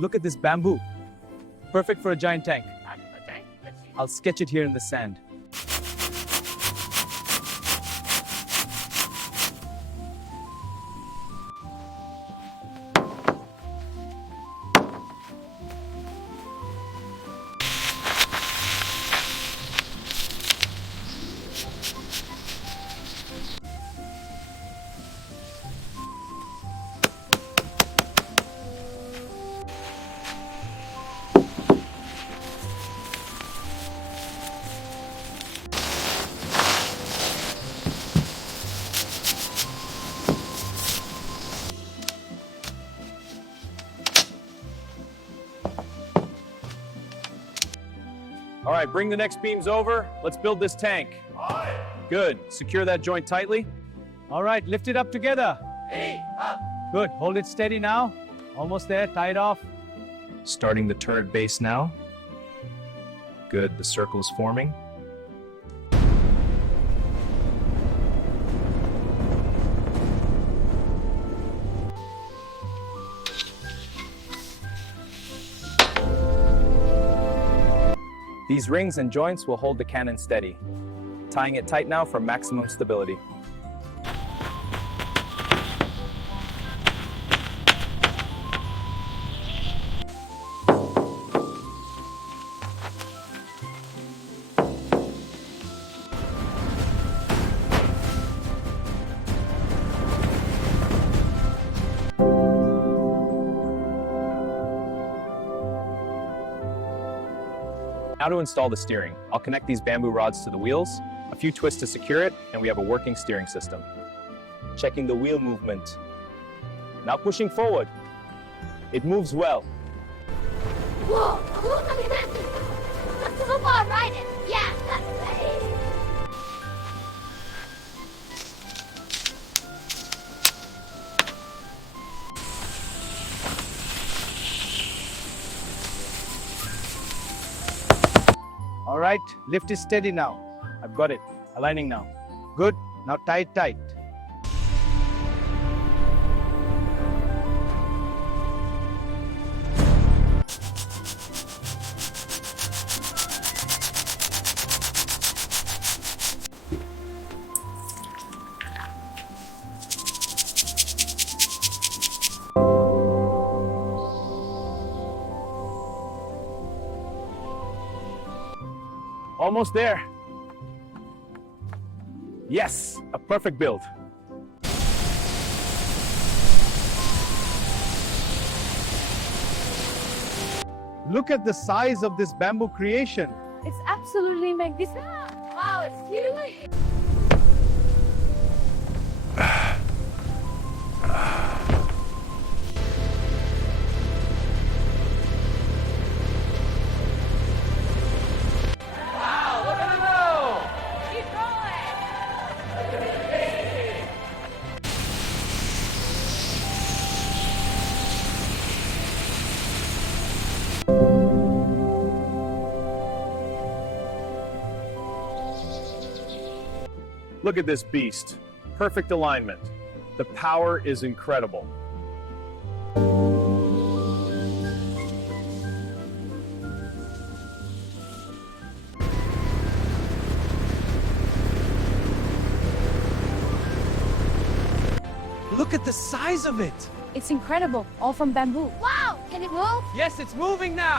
Look at this bamboo. Perfect for a giant tank. I'll sketch it here in the sand. All right, bring the next beams over. Let's build this tank. Good. Secure that joint tightly. All right, lift it up together. Good. Hold it steady now. Almost there. Tie it off. Starting the turret base now. Good. The circle is forming. These rings and joints will hold the cannon steady. Tying it tight now for maximum stability. Now to install the steering. I'll connect these bamboo rods to the wheels, a few twists to secure it, and we have a working steering system. Checking the wheel movement. Now pushing forward. It moves well. Whoa, look at that! That's the ball, right? Yeah, that's right. All right, lift is steady now. I've got it. Aligning now. Good. Now tie it tight. Almost there. Yes, a perfect build. Look at the size of this bamboo creation. It's absolutely magnificent. Wow, it's huge. Look at this beast. Perfect alignment. The power is incredible. Look at the size of it. It's incredible, all from bamboo. Wow, can it move? Yes, it's moving now.